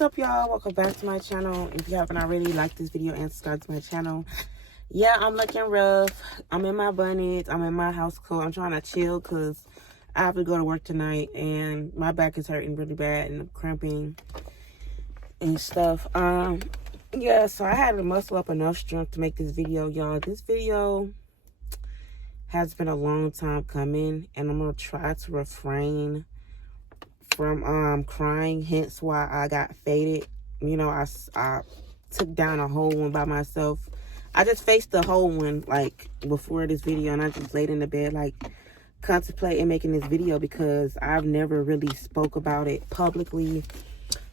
What's up, y'all? Welcome back to my channel. If you haven't already, like this video and subscribe to my channel. Yeah, I'm looking rough. I'm in my bunnies. I'm in my house coat. I'm trying to chill because I have to go to work tonight and my back is hurting really bad and cramping and stuff. Yeah, so I had to muscle up enough strength to make this video, y'all. This video has been a long time coming, and I'm gonna try to refrain from crying, hence why I got faded. You know, I took down a whole one by myself. I just faced the whole one like before this video, and I just laid in the bed like contemplating making this video because I've never really spoke about it publicly.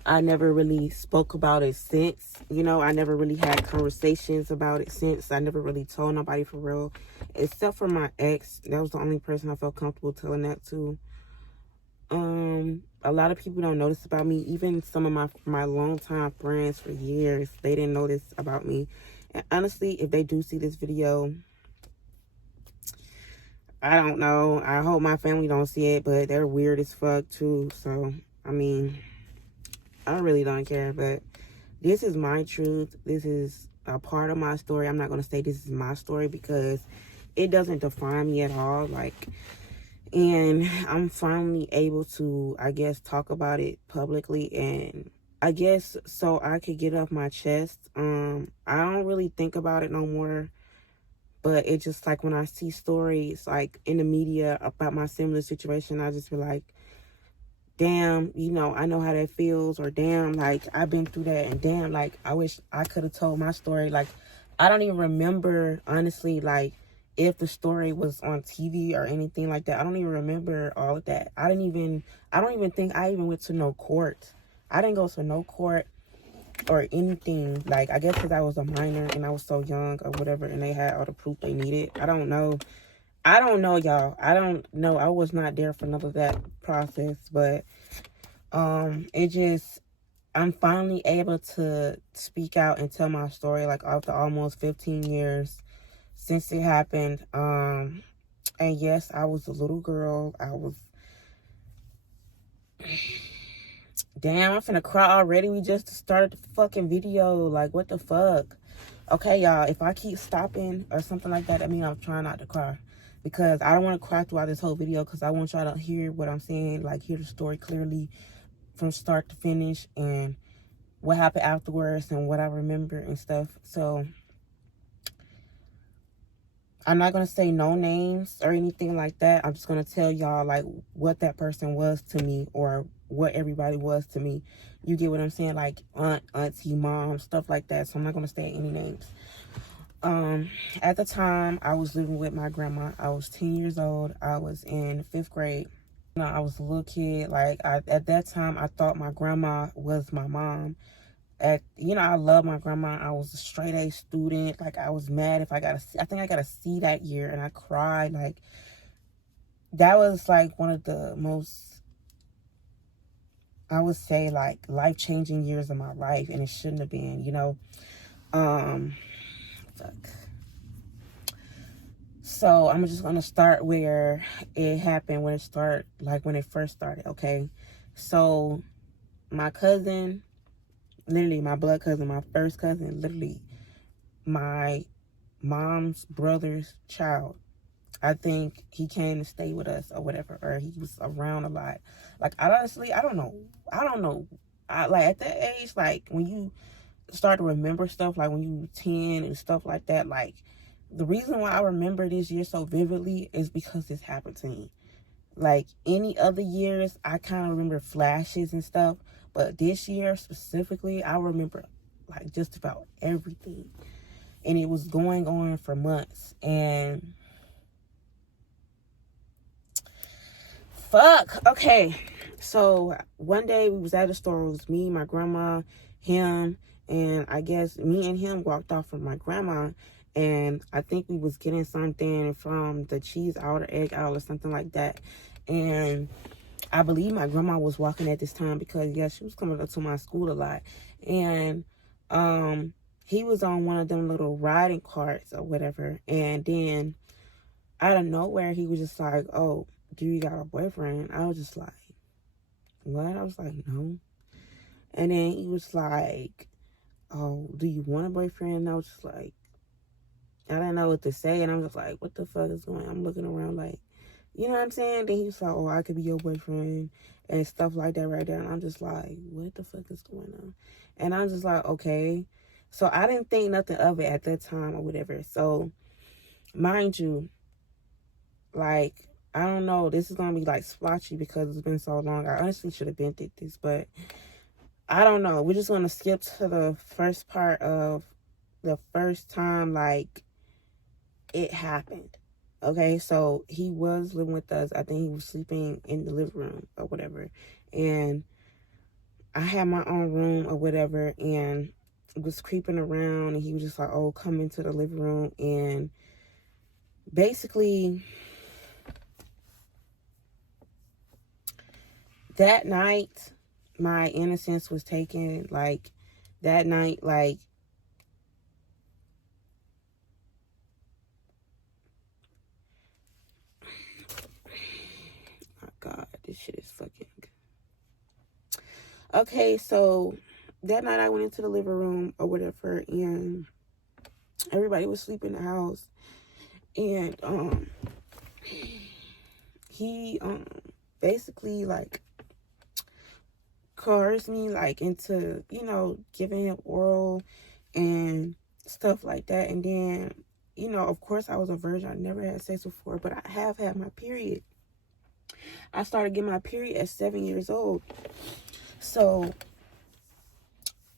I never really spoke about it since, you know, I never really had conversations about it since. I never really told nobody for real, except for my ex. That was the only person I felt comfortable telling that to. A lot of people don't notice about me. Even some of my longtime friends for years, they didn't notice about me. And honestly, if they do see this video, I don't know. I hope my family don't see it, but they're weird as fuck too. So, I mean, I really don't care. But this is my truth. This is a part of my story. I'm not going to say this is my story because it doesn't define me at all. Like, and I'm finally able to, I guess, talk about it publicly, and I guess so I could get off my chest. I don't really think about it no more, but it just like when I see stories like in the media about my similar situation, I just be like, damn, you know, I know how that feels, or damn, like I've been through that, and damn, like I wish I could have told my story. Like, I don't even remember, honestly, like if the story was on TV or anything like that. I don't even remember all of that. I don't even think I even went to no court. I didn't go to no court or anything. Like, I guess because I was a minor and I was so young or whatever, and they had all the proof they needed. I don't know, y'all. I don't know. I was not there for none of that process, but it just, I'm finally able to speak out and tell my story, like after almost 15 years since it happened. And yes, I was a little girl. Damn, I'm finna cry already. We just started the fucking video. Like, what the fuck? Okay, y'all, if I keep stopping or something like that, I mean, I'm trying not to cry. Because I don't want to cry throughout this whole video, because I want y'all to hear what I'm saying, like hear the story clearly from start to finish and what happened afterwards and what I remember and stuff. So I'm not going to say no names or anything like that. I'm just going to tell y'all like what that person was to me, or what everybody was to me. You get what I'm saying? Like aunt, auntie, mom, stuff like that. So I'm not going to say any names. At the time, I was living with my grandma. I was 10 years old. I was in 5th grade. You know, I was a little kid. Like, at that time, I thought my grandma was my mom. You know, I love my grandma. I was a straight A student. Like, I was mad if I got a C. I think I got a C that year, and I cried. Like, that was like one of the most, I would say, like, life-changing years of my life, and it shouldn't have been, you know. Fuck. So I'm just gonna start where it happened, when it first started. Okay, so my cousin, literally my blood cousin, my first cousin, literally my mom's brother's child. I think he came to stay with us or whatever, or he was around a lot. Like, honestly, I don't know. Like, at that age, like when you start to remember stuff, like when you were 10 and stuff like that, like the reason why I remember this year so vividly is because this happened to me. Like any other years, I kind of remember flashes and stuff, but this year specifically, I remember like just about everything. And it was going on for months. And fuck, okay. So one day we was at the store. It was me, my grandma, him, and I guess me and him walked off from my grandma. And I think we was getting something from the cheese aisle or egg aisle or something like that. And I believe my grandma was walking at this time because, yeah, she was coming up to my school a lot. And he was on one of them little riding carts or whatever. And then out of nowhere, he was just like, oh, do you got a boyfriend? I was just like, what? I was like, no. And then he was like, oh, do you want a boyfriend? And I was just like, I didn't know what to say. And I'm just like, what the fuck is going on? I'm looking around like, you know what I'm saying? Then he was like, oh, I could be your boyfriend and stuff like that right there. And I'm just like, what the fuck is going on? And I'm just like, okay. So I didn't think nothing of it at that time or whatever. So, mind you, like, I don't know. This is going to be, like, splotchy because it's been so long. I honestly should have been did this, but I don't know. We're just going to skip to the first part of the first time, like, it happened. Okay, so he was living with us. I think he was sleeping in the living room or whatever. And I had my own room or whatever, and was creeping around, and he was just like, oh, come into the living room. And basically, that night, my innocence was taken. Like, that night, like, oh God, this shit is fucking... Okay, so that night I went into the living room or whatever, and everybody was sleeping in the house. And he basically, like, coerced me, like, into, you know, giving him oral and stuff like that. And then, you know, of course I was a virgin. I never had sex before, but I have had my period. I started getting my period at 7 years old. So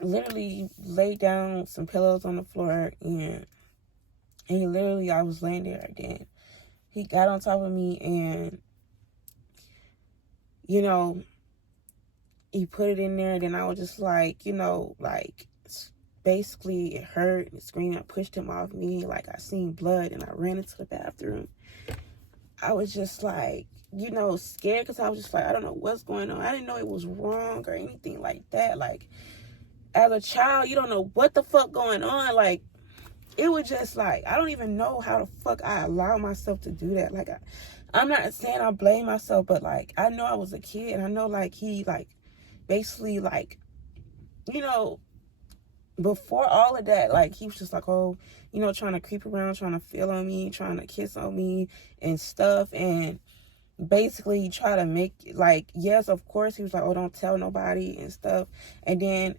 literally laid down some pillows on the floor, and he literally, I was laying there, and then he got on top of me, and, you know, he put it in there. And then I was just like, you know, like, basically it hurt and screamed. I pushed him off me, like, I seen blood, and I ran into the bathroom. I was just like, you know, scared, because I was just like, I don't know what's going on. I didn't know it was wrong or anything like that. Like, as a child, you don't know what the fuck going on. Like, it was just like, I don't even know how the fuck I allowed myself to do that. Like, I'm not saying I blame myself, but, like, I know I was a kid, and I know, like, he, like, basically, like, you know, before all of that, like, he was just like, oh, you know, trying to creep around, trying to feel on me, trying to kiss on me and stuff. And basically try to make, like, yes, of course, he was like, oh, don't tell nobody and stuff. And then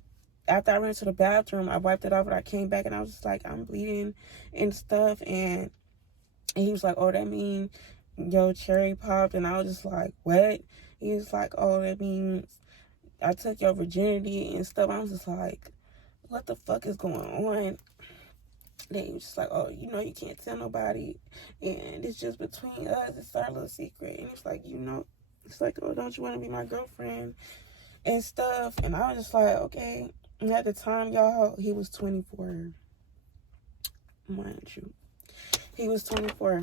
after I ran to the bathroom, I wiped it off, and I came back, and I was just like, I'm bleeding and stuff. And he was like, oh, that mean your cherry popped. And I was just like, what? He was like, oh, that means I took your virginity and stuff. I was just like, what the fuck is going on? Then he was just like, oh, you know, you can't tell nobody, and it's just between us. It's our little secret. And he's like, you know, it's like, oh, don't you want to be my girlfriend and stuff? And I was just like, okay. And at the time, y'all, he was 24. Mind you, he was 24.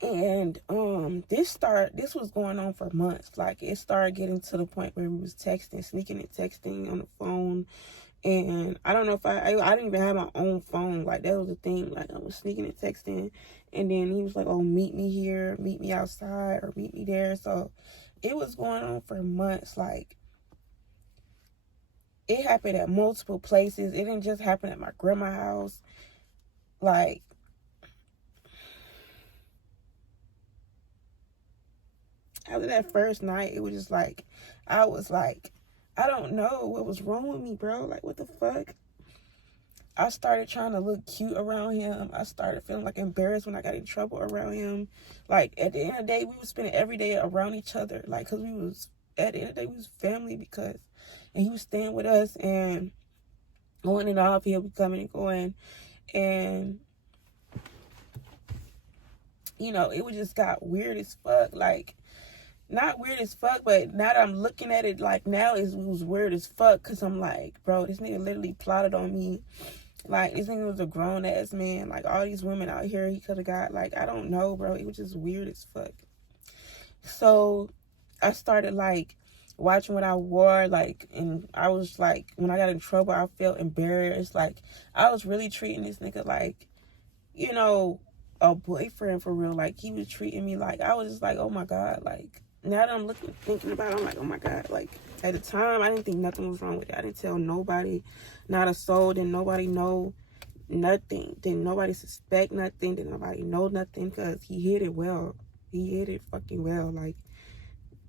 And this was going on for months. Like, it started getting to the point where we was texting, sneaking and texting on the phone. And I don't know if I didn't even have my own phone. Like, that was the thing. Like, I was sneaking and texting. And then he was like, oh, meet me here, meet me outside, or meet me there. So it was going on for months. Like, it happened at multiple places. It didn't just happen at my grandma's house. Like, after that first night, it was just like, I was like, I don't know what was wrong with me, bro. Like, what the fuck? I started trying to look cute around him. I started feeling, like, embarrassed when I got in trouble around him. Like, at the end of the day, we was spending every day around each other. Like, because we was, at the end of the day, we was family, because, and he was staying with us, and on and off, he'll be coming and going. And, you know, it was just got weird as fuck. Like, not weird as fuck, but now that I'm looking at it, like, now it was weird as fuck, because I'm like, bro, this nigga literally plotted on me. Like, this nigga was a grown-ass man. Like, all these women out here he could have got. Like, I don't know, bro. It was just weird as fuck. So, I started, like, watching what I wore, like, and I was, like, when I got in trouble, I felt embarrassed. Like, I was really treating this nigga like, you know, a boyfriend for real. Like, he was treating me like, I was just like, oh my God, like, now that I'm thinking about it, I'm like, oh my God. Like, at the time, I didn't think nothing was wrong with it. I didn't tell nobody, not a soul. Didn't nobody know nothing. Didn't nobody suspect nothing. Didn't nobody know nothing, because he hid it well. He hid it fucking well. Like,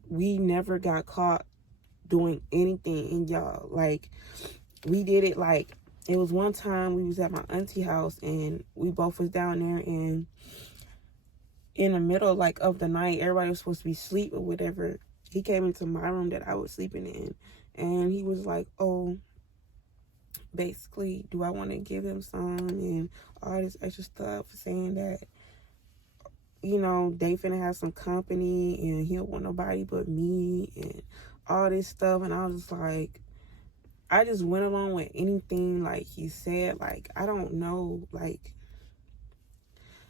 we never got caught doing anything in y'all. Like, we did it, like, it was one time we was at my auntie house, and we both was down there, and in the middle, like, of the night, everybody was supposed to be asleep or whatever. He came into my room that I was sleeping in, and he was like, oh, basically, do I want to give him some, and all this extra stuff, saying that, you know, they finna have some company, and he don't want nobody but me, and all this stuff. And I was just like, I just went along with anything, like, he said. Like, I don't know, like,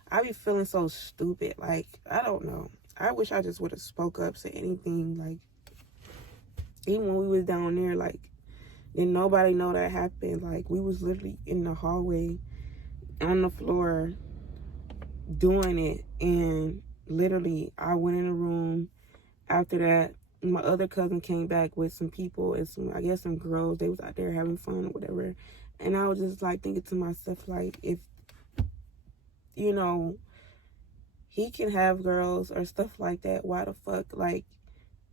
I be feeling so stupid. Like, I don't know. I wish I just would have spoke up, said anything. Like, even when we was down there, like, didn't nobody know that happened. Like, we was literally in the hallway, on the floor, doing it. And literally, I went in the room. After that, my other cousin came back with some people and some, I guess, some girls. They was out there having fun or whatever. And I was just, like, thinking to myself, like, if, you know, he can have girls or stuff like that, why the fuck, like,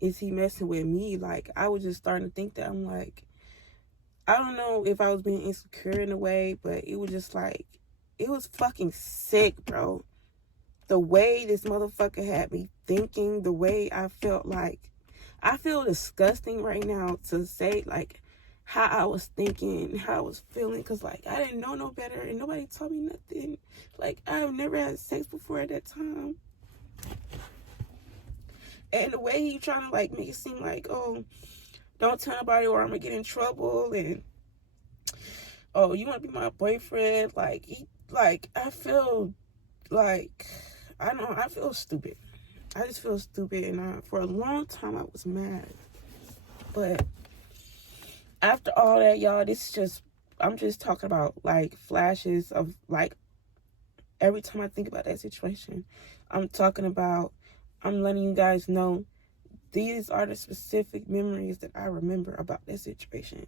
is he messing with me? Like, I was just starting to think that. I'm like, I don't know if I was being insecure in a way, but it was just like, it was fucking sick, bro. The way this motherfucker had me thinking, the way I felt, like, I feel disgusting right now to say, like, how I was thinking, how I was feeling, because, like, I didn't know no better, and nobody told me nothing. Like, I have never had sex before at that time. And the way he trying to, like, make it seem like, oh, don't tell nobody or I'm gonna get in trouble, and, oh, you want to be my boyfriend? Like, I feel like, I don't know, I feel stupid. I just feel stupid, and for a long time I was mad. But after all that, y'all, this is just, I'm just talking about, like, flashes of, like, every time I think about that situation, I'm talking about, I'm letting you guys know, these are the specific memories that I remember about that situation.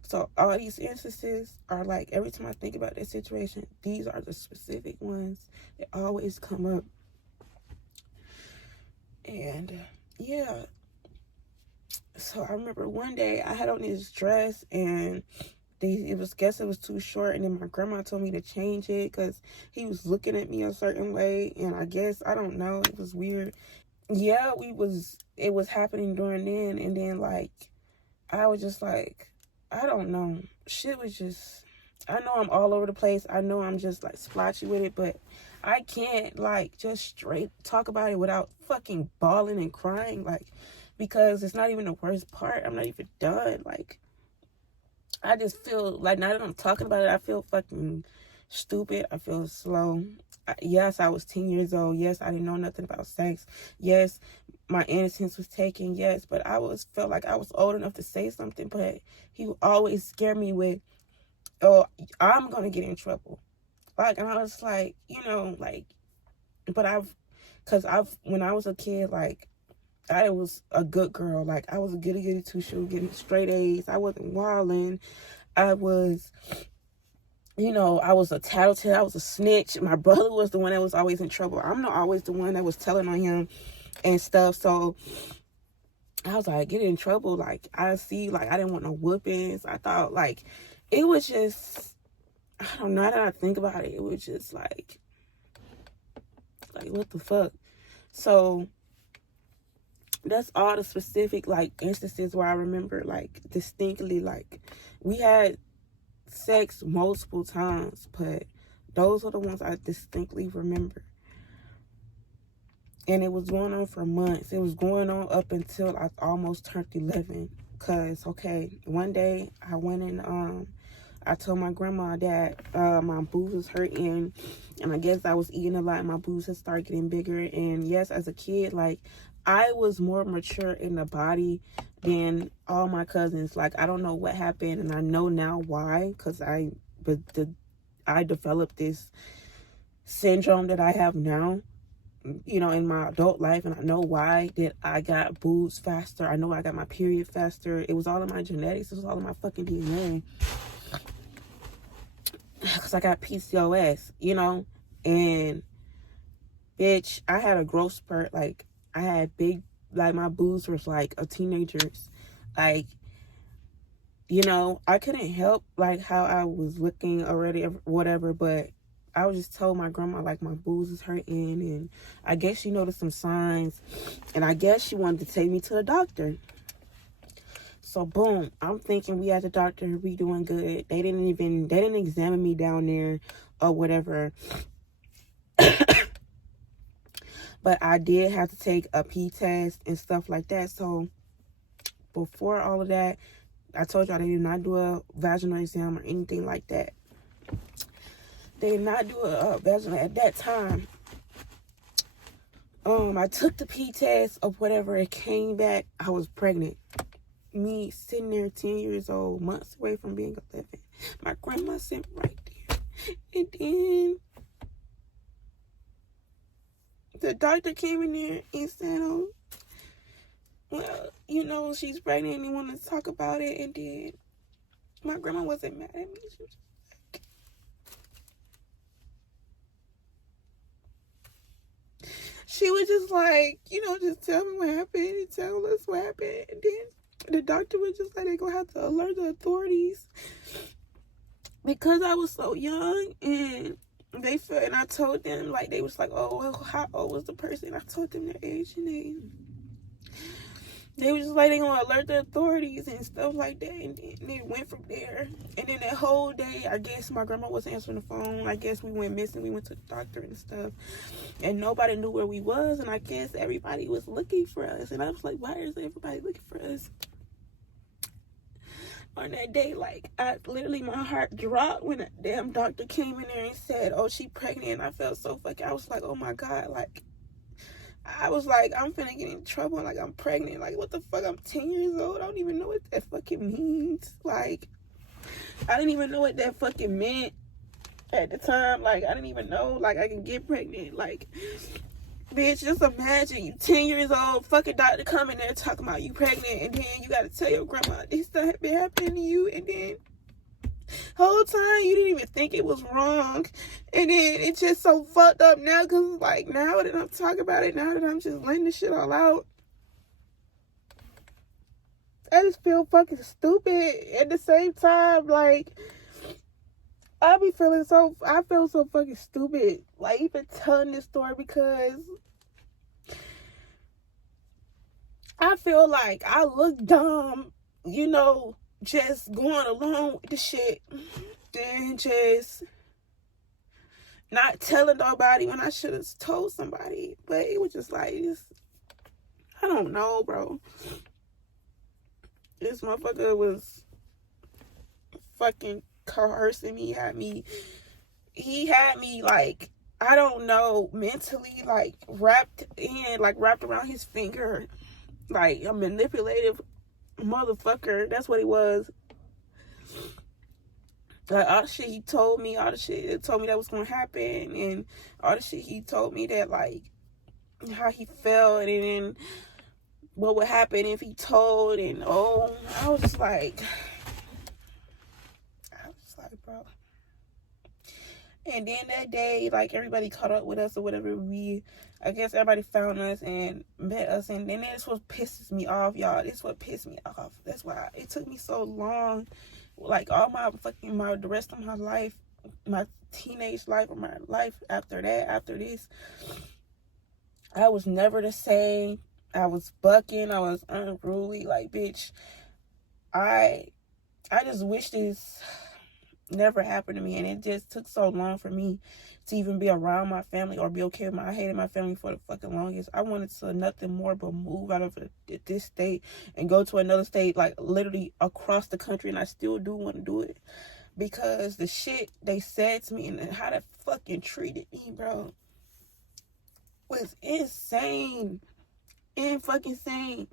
So all these instances are, like, every time I think about that situation, these are the specific ones that always come up. And yeah, so I remember one day I had on this dress, and it was too short, and then my grandma told me to change it because he was looking at me a certain way, and I guess, I don't know, it was weird. Yeah, it was happening during then, and then, like, I was just like, I don't know, shit was just, I know I'm all over the place, I know I'm just, like, splotchy with it, but I can't, like, just straight talk about it without fucking bawling and crying, like, because it's not even the worst part. I'm not even done. Like, I just feel like, now that I'm talking about it, I feel fucking stupid. I feel slow. Yes, I was 10 years old. Yes, I didn't know nothing about sex. Yes, my innocence was taken. Yes, but I felt like I was old enough to say something, but he would always scare me with, oh, I'm gonna get in trouble. Like, and I was like, you know, like, but when I was a kid, like, I was a good girl. Like, I was a goody two-shoe, getting straight A's. I wasn't wilding. I was, you know, I was a tattletale. I was a snitch. My brother was the one that was always in trouble. I'm not always the one that was telling on him and stuff. So I was like, get in trouble. Like, I didn't want no whoopings. I thought, like, it was just, I don't know, now that I think about it, it was just like, what the fuck? So that's all the specific, like, instances where I remember, like, distinctly, like, we had sex multiple times, but those are the ones I distinctly remember. And it was going on for months. It was going on up until I almost turned 11. Because, okay, one day I went in, I told my grandma that my boobs was hurting, and I guess I was eating a lot, and my boobs had started getting bigger. And yes, as a kid, like, I was more mature in the body than all my cousins. Like, I don't know what happened, and I know now why, because I developed this syndrome that I have now. you know, in my adult life, and I know why that I got boobs faster. I know I got my period faster. It was all in my genetics. It was all in my fucking DNA. Because I got PCOS, you know, and bitch, I had a growth spurt. Like, I had big, like, my boobs was like a teenager's. Like, you know, I couldn't help like how I was looking already, whatever, but I was just told my grandma like my boobs is hurting, and I guess she noticed some signs, and I guess she wanted to take me to the doctor. So boom, I'm thinking we at the doctor, we doing good. They didn't examine me down there or whatever. But I did have to take a pee test and stuff like that. So before all of that, I told y'all they did not do a vaginal exam or anything like that. They did not do a vaginal at that time. I took the pee test or whatever. It came back. I was pregnant. Me sitting there 10 years old, months away from being 11. My grandma sent me right there. And then the doctor came in there and said, oh, well, you know, she's pregnant and he wanted to talk about it. And then my grandma wasn't mad at me. She was like, she was just like, you know, just tell me what happened and tell us what happened. And then the doctor was just like, they're going to have to alert the authorities. Because I was so young, and they felt, and I told them, like, they was like, oh, well, how old was the person? I told them their age, and they was just like, they gonna alert the authorities and stuff like that. And then they went from there. And then that whole day, I guess my grandma wasn't answering the phone. I guess we went missing. We went to the doctor and stuff, and nobody knew where we was. And I guess everybody was looking for us. And I was like, why is everybody looking for us? On that day, like, I literally, my heart dropped when that damn doctor came in there and said, oh, she pregnant. And I felt so fucking, I was like, oh my God, like, I was like, I'm finna get in trouble, like, I'm pregnant, like, what the fuck, I'm 10 years old, I don't even know what that fucking means, like, I didn't even know what that fucking meant at the time, like, I didn't even know, like, I can get pregnant, like, bitch, just imagine you 10 years old, fucking doctor come in there talking about you pregnant, and then you gotta tell your grandma this stuff been happening to you, and then whole time you didn't even think it was wrong, and then it's just so fucked up now, because like now that I'm talking about it, now that I'm just letting this shit all out, I just feel fucking stupid. At the same time, like, I feel so fucking stupid, like, even telling this story, because I feel like I look dumb, you know, just going along with the shit and just not telling nobody when I should have told somebody. But it was just like, I don't know, bro. This motherfucker was fucking coercing me. He had me like, I don't know, mentally like wrapped around his finger, like a manipulative motherfucker. That's what he was. Like, all the shit he told me, all the shit he told me that was gonna happen, and all the shit he told me that, like, how he felt, and then what would happen if he told, and I was just like, bro. And then that day, like, everybody caught up with us or whatever. I guess everybody found us and met us. And then this what pisses me off, y'all. This what pissed me off. That's why it took me so long. Like, all the rest of my life, my teenage life, or my life after this, I was never the same. I was bucking. I was unruly. Like, bitch, I just wish this never happened to me, and it just took so long for me to even be around my family or be okay with I hated my family for the fucking longest. I wanted to nothing more but move out of this state and go to another state, like literally across the country, and I still do want to do it, because the shit they said to me and how they fucking treated me, bro, was insane. Fucking insane.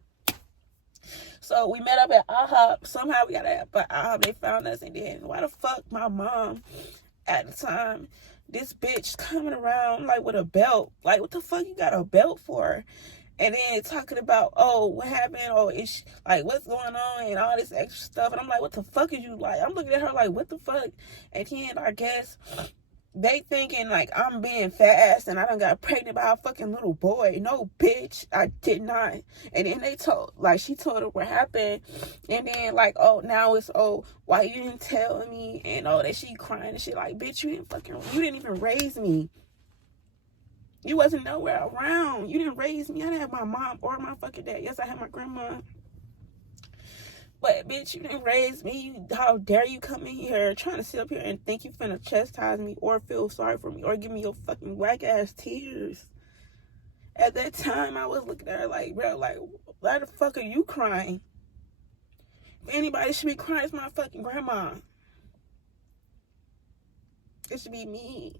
So we met up at IHOP. Somehow we got at IHOP. They found us, and then why the fuck my mom at the time this bitch coming around like with a belt. Like, what the fuck you got a belt for? And then talking about, oh, what happened? Oh, it's like, what's going on? And all this extra stuff. And I'm like, what the fuck is you like? I'm looking at her like, what the fuck? And then I guess they thinking like I'm being fast and I done got pregnant by a fucking little boy. No, bitch, I did not. And then she told her what happened. And then like, oh, now it's, oh, why you didn't tell me? And oh, that she crying and shit. Like, bitch, you didn't even raise me. You wasn't nowhere around. You didn't raise me. I didn't have my mom or my fucking dad. Yes, I had my grandma. But, bitch, you didn't raise me. How dare you come in here trying to sit up here and think you finna chastise me or feel sorry for me or give me your fucking whack-ass tears. At that time, I was looking at her like, bro, like, why the fuck are you crying? If anybody should be crying, it's my fucking grandma. It should be me.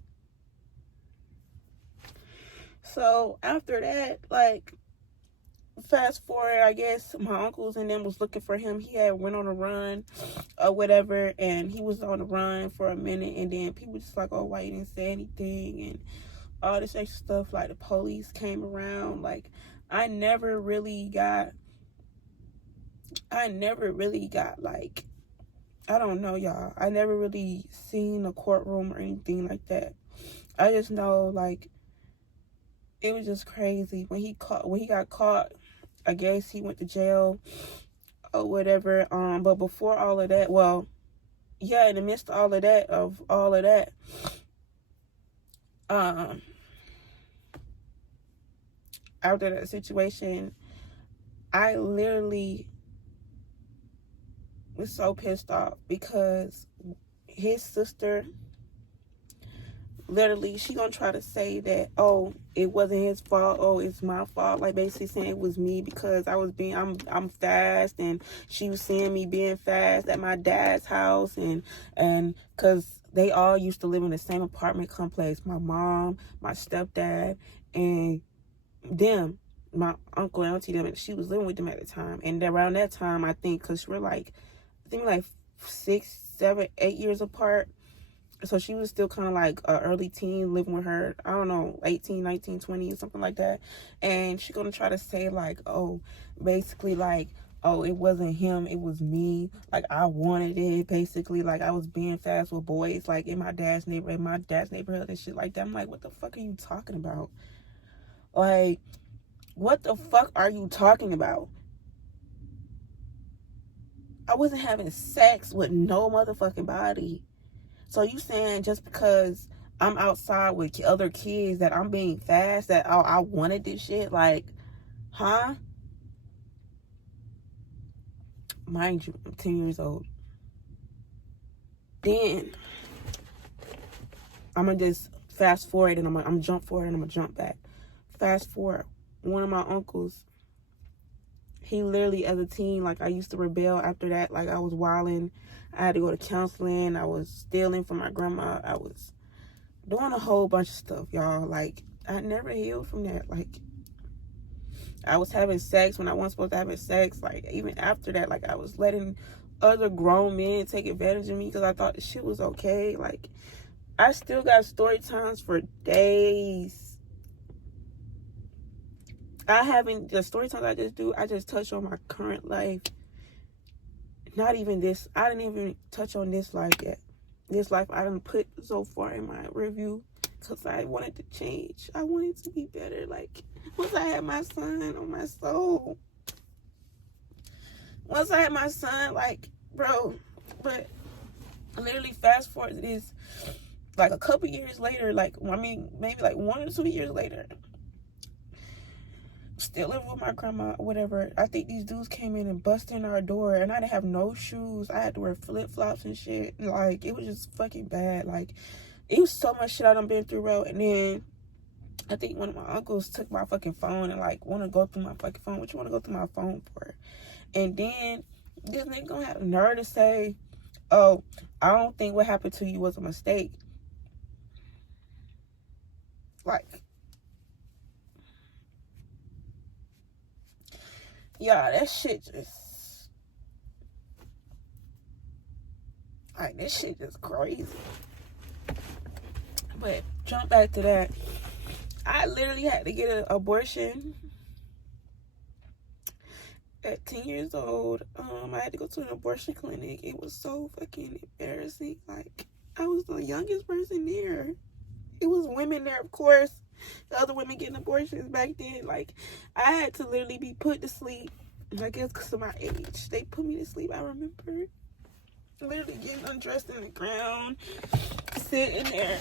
So after that, like, fast forward, I guess my uncles and them was looking for him. He had went on a run or whatever, and he was on the run for a minute, and then people just like, oh, why you didn't say anything, and all this extra stuff. Like, the police came around. Like, I never really got like, I don't know, y'all, I never really seen a courtroom or anything like that. I just know, like, it was just crazy when he got caught. I guess he went to jail or whatever. But before all of that, well, yeah, in the midst of all of that, after that situation, I literally was so pissed off because his sister, literally, she gonna try to say that, oh, it wasn't his fault, oh, it's my fault, like basically saying it was me because I'm fast, and she was seeing me being fast at my dad's house, and because they all used to live in the same apartment complex, my mom, my stepdad, and them, my uncle and auntie, them, and she was living with them at the time. And around that time, I think, because we're like, I think like 6, 7, 8 years apart. So she was still kind of like an early teen living with her. I don't know, 18, 19, 20, something like that. And she's going to try to say like, oh, basically like, oh, it wasn't him, it was me. Like, I wanted it, basically. Like, I was being fast with boys, like, in my dad's neighborhood and shit like that. I'm like, what the fuck are you talking about? Like, what the fuck are you talking about? I wasn't having sex with no motherfucking body. So you saying just because I'm outside with other kids that I'm being fast, that I wanted this shit? Like, huh? Mind you, I'm 10 years old. Then I'm gonna just fast forward, and I'm gonna jump forward, and I'm gonna jump back. Fast forward, one of my uncles, he literally, as a teen, like, I used to rebel after that. Like, I was wilding. I had to go to counseling. I was stealing from my grandma. I was doing a whole bunch of stuff, y'all. Like, I never healed from that. Like, I was having sex when I wasn't supposed to have sex. Like, even after that, like, I was letting other grown men take advantage of me because I thought the shit was okay. Like, I still got story times for days. The story times I just do, I just touch on my current life. Not even this. I didn't even touch on this life yet. This life I didn't put so far in my review because I wanted to change. I wanted to be better. Like, once I had my son on my soul. Once I had my son, like, bro. But literally fast forward to this, like, a couple years later, like, I mean, maybe like 1 or 2 years later, still living with my grandma or whatever. I think these dudes came in and busted in our door, and I didn't have no shoes. I had to wear flip-flops and shit. Like, it was just fucking bad. Like, it was so much shit I done been through, bro. And then I think one of my uncles took my fucking phone and like want to go through my fucking phone. What you want to go through my phone for? And then this nigga gonna have the nerve to say, oh, I don't think what happened to you was a mistake. Like, yeah, that shit just, like, this shit just crazy. But jump back to that. I literally had to get an abortion at 10 years old. I had to go to an abortion clinic. It was so fucking embarrassing. Like, I was the youngest person there. It was women there, of course. The other women getting abortions back then. Like, I had to literally be put to sleep. I guess because of my age. They put me to sleep, I remember. Literally getting undressed in the ground. Sitting there,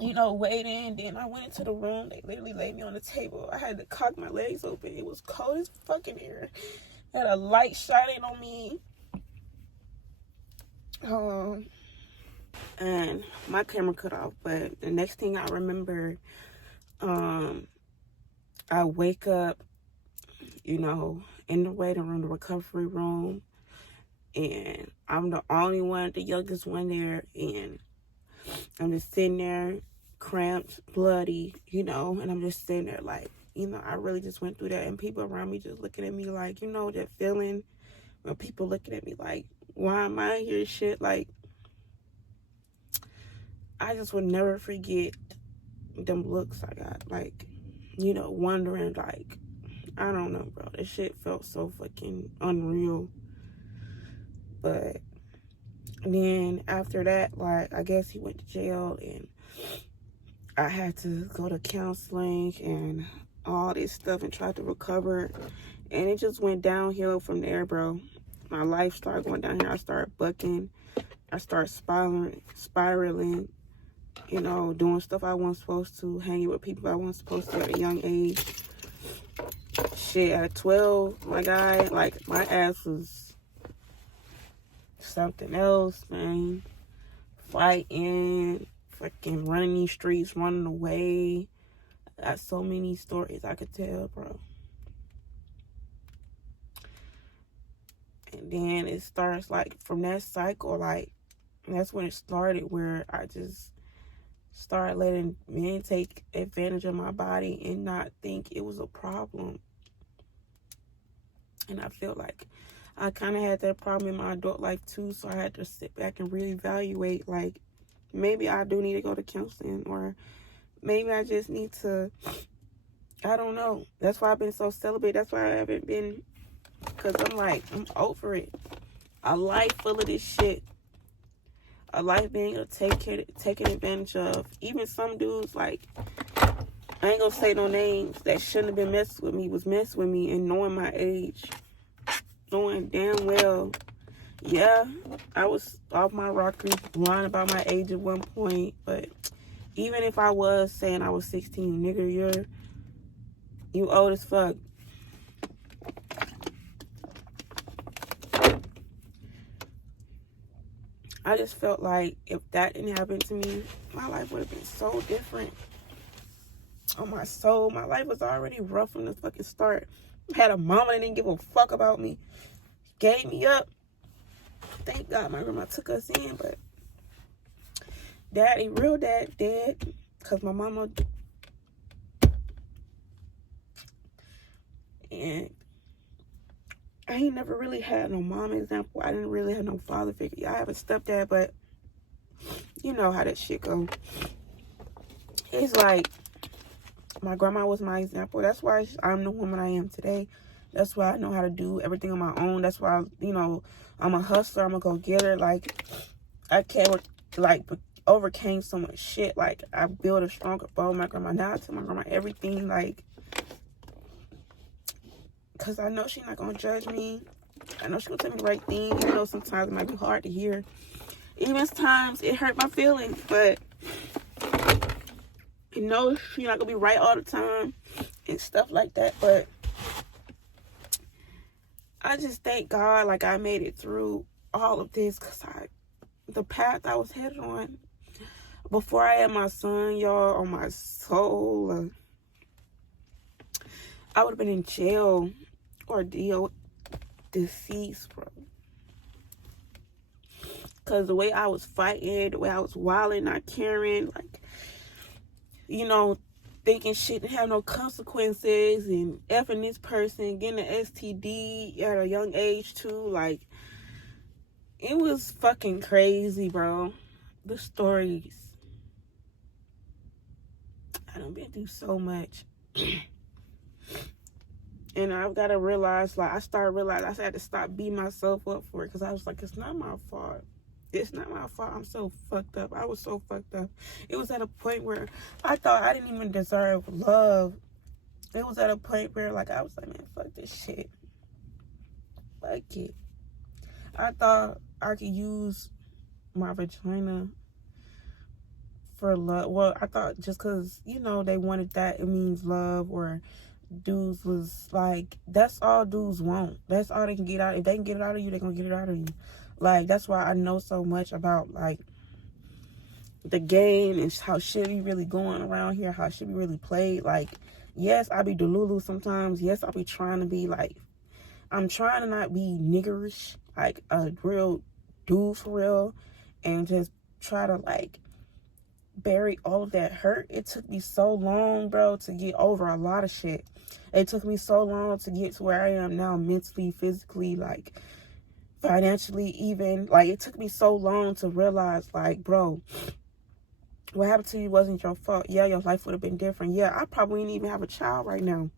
you know, waiting. Then I went into the room. They literally laid me on the table. I had to cock my legs open. It was cold as fucking air. Had a light shining on me. And my camera cut off. But the next thing I remember, I wake up, you know, in the waiting room, the recovery room. And I'm the only one, the youngest one there. And I'm just sitting there, cramped, bloody, you know. And I'm just sitting there like, you know, I really just went through that. And people around me just looking at me like, you know, that feeling when people looking at me like, why am I here? Shit, like, I just would never forget them looks I got. Like, you know, wondering, like, I don't know, bro. This shit felt so fucking unreal. But then after that, like, I guess he went to jail and I had to go to counseling and all this stuff and try to recover. And it just went downhill from there, bro. My life started going down here. I started bucking. I started spiraling, you know, doing stuff I wasn't supposed to, hanging with people I wasn't supposed to at a young age. Shit, at 12, my guy, like, my ass was something else, man. Fighting, fucking running these streets, running away. I got so many stories I could tell, bro. And then it starts, like, from that cycle, like, that's when it started, where I just started letting men take advantage of my body and not think it was a problem. And I feel like I kind of had that problem in my adult life too, so I had to sit back and really evaluate, like, maybe I do need to go to counseling, or maybe I just need to, I don't know. That's why I've been so celibate. That's why I haven't been, because I'm like, I'm over it. A life full of this shit. A life being taken advantage of. Even some dudes, like, I ain't gonna say no names, that shouldn't have been messing with me, was messing with me, and knowing my age. Knowing damn well, yeah, I was off my rocker, lying about my age at one point. But even if I was saying I was 16, nigga, you old as fuck. I just felt like if that didn't happen to me, my life would have been so different. On my soul, my life was already rough from the fucking start. I had a mama that didn't give a fuck about me. Gave me up. Thank God my grandma took us in, but daddy, real dad, dead. Because my mama, and I ain't never really had no mom example. I didn't really have no father figure. Yeah, I have a stepdad, but you know how that shit go. It's like, my grandma was my example. That's why I'm the woman I am today. That's why I know how to do everything on my own. That's why, you know, I'm a hustler. I'm a go-getter. Like, I can't, like, overcame so much shit. Like, I built a stronger bone. My grandma, now I tell my grandma everything, like, because I know she's not going to judge me. I know she's going to tell me the right thing, even though sometimes it might be hard to hear. Even times it hurt my feelings, but you know she's not going to be right all the time and stuff like that. But I just thank God, like, I made it through all of this, because the path I was headed on before I had my son, y'all, on my soul, I would have been in jail or deceased, bro. Because the way I was fighting, the way I was wilding, not caring, like, you know, thinking shit didn't have no consequences, and effing this person, getting an STD at a young age too, like, it was fucking crazy, bro. The stories. I done been through so much. And I've got to realize, like, I had to stop beating myself up for it, because I was like, it's not my fault. It's not my fault. I'm so fucked up. I was so fucked up. It was at a point where I thought I didn't even deserve love. It was at a point where, like, I was like, man, fuck this shit. Fuck it. I thought I could use my vagina for love. Well, I thought just because, you know, they wanted that, it means love, or dudes was like, that's all dudes want. That's all they can get out. If they can get it out of you, they're gonna get it out of you. Like, that's why I know so much about, like, the game and how shit be really going around here, how shit be really played. Like, yes, I be delulu sometimes. Yes, I be trying to be, like, I'm trying to not be niggerish, like a real dude for real, and just try to, like, bury all of that hurt. It took me so long, bro, to get over a lot of shit. It took me so long to get to where I am now, mentally, physically, like, financially even. Like, it took me so long to realize, like, bro, what happened to you wasn't your fault. Yeah, your life would have been different. Yeah, I probably didn't even have a child right now.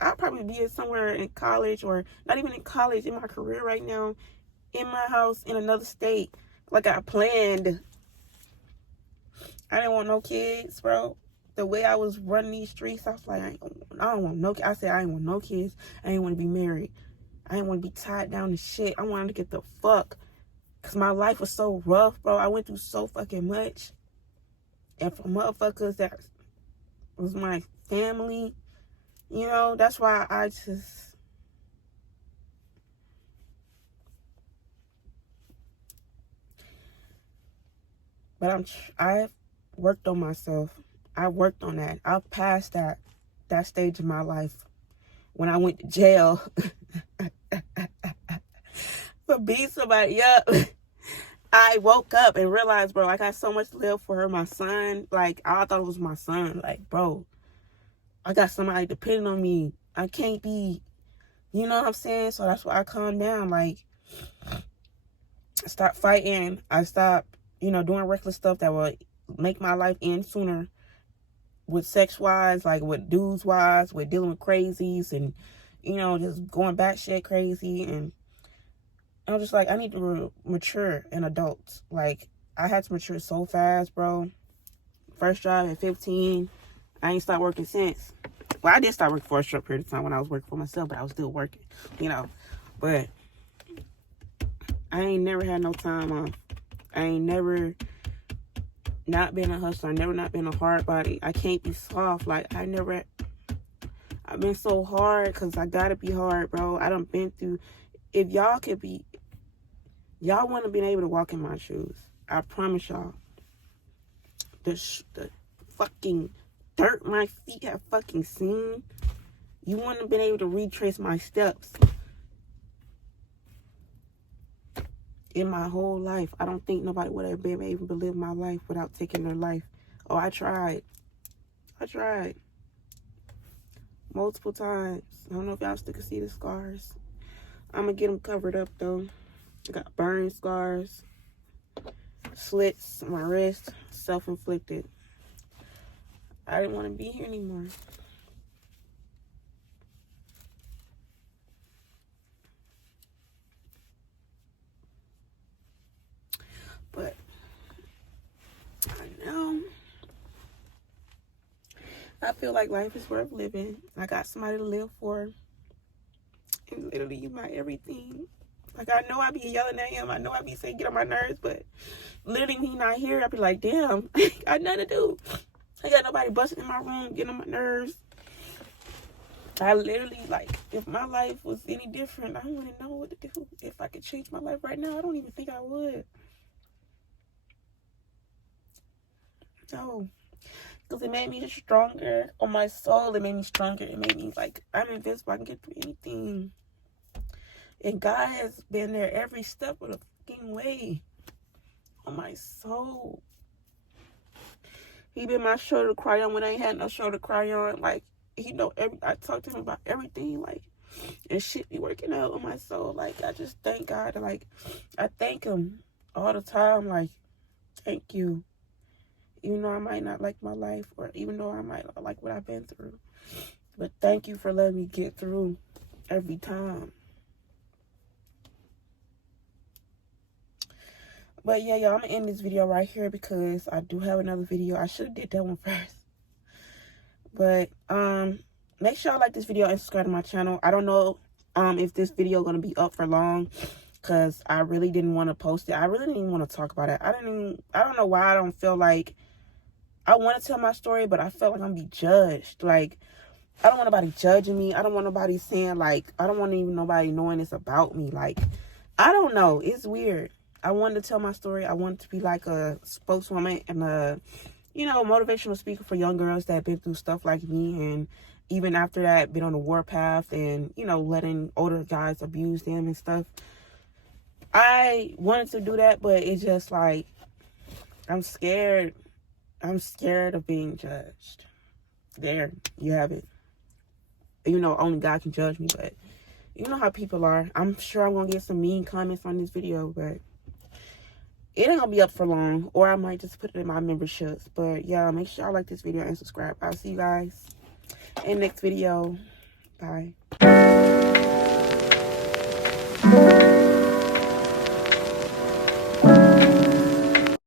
I'd probably be somewhere in college, or not even in college, in my career right now, in my house, in another state, like I planned. I didn't want no kids, bro. The way I was running these streets, I was like, I don't want no kids. I said I didn't want no kids. I didn't want to be married. I didn't want to be tied down to shit. I wanted to get the fuck. Because my life was so rough, bro. I went through so fucking much. And for motherfuckers that was my family, you know, that's why I just... But I've worked on myself. I worked on that. I passed that stage of my life when I went to jail for beating somebody up. I woke up and realized, bro, I got so much to live for. My son, like, I thought it was my son. Like, bro, I got somebody depending on me. I can't be, you know what I'm saying? So that's why I calmed down. Like, I stopped fighting. I stopped, you know, doing reckless stuff that would make my life end sooner. With sex-wise, like with dudes-wise, with dealing with crazies and, you know, just going batshit crazy. And I was just like, I need to mature in adults. Like, I had to mature so fast, bro. First job at 15. I ain't stopped working since. Well, I did start working for a short period of time when I was working for myself, but I was still working, you know. But I ain't never had no time off. I ain't never not been a hustler. I never not been a hard body. I can't be soft. Like, I've been so hard because I gotta be hard, bro. I done been through... If y'all could be... Y'all wouldn't have been able to walk in my shoes. I promise y'all. The fucking dirt my feet have fucking seen, you wouldn't have been able to retrace my steps. In my whole life, I don't think nobody would have been able to live my life without taking their life. Oh, I tried. Multiple times. I don't know if y'all still can see the scars. I'm gonna get them covered up, though. I got burn scars, slits on my wrist, self-inflicted. I didn't want to be here anymore. But I know. I feel like life is worth living. I got somebody to live for. And literally my everything. Like, I know I be yelling at him. I know I be saying get on my nerves. But literally when he not here, I be like, damn, I got nothing to do. I got nobody busting in my room, getting on my nerves. I literally, like, if my life was any different, I wouldn't know what to do. If I could change my life right now, I don't even think I would. No. Because it made me stronger on my soul. It made me stronger. It made me, like, I'm invincible. I can get through anything. And God has been there every step of the fucking way on my soul. He been my shoulder to cry on when I ain't had no shoulder to cry on. Like, he know I talk to him about everything, like, and shit be working out on my soul. Like, I just thank God. Like, I thank him all the time. Like, thank you. Even though I might not like my life, or even though I might not like what I've been through. But thank you for letting me get through every time. But yeah, y'all, I'm gonna end this video right here because I do have another video. I should have did that one first. But make sure y'all like this video and subscribe to my channel. I don't know if this video gonna be up for long, because I really didn't want to post it. I really didn't even want to talk about it. I don't know why I don't feel like I want to tell my story, but I felt like I'm be judged. Like, I don't want nobody judging me. I don't want nobody saying, like, I don't want even nobody knowing it's about me. Like, I don't know. It's weird. I wanted to tell my story. I wanted to be like a spokeswoman and a, you know, motivational speaker for young girls that have been through stuff like me. And even after that, been on the warpath and, you know, letting older guys abuse them and stuff. I wanted to do that, but it's just like, I'm scared. I'm scared of being judged. There, you have it. You know, only God can judge me, but you know how people are. I'm sure I'm going to get some mean comments on this video, but it ain't going to be up for long, or I might just put it in my memberships. But yeah, make sure y'all like this video and subscribe. I'll see you guys in the next video. Bye.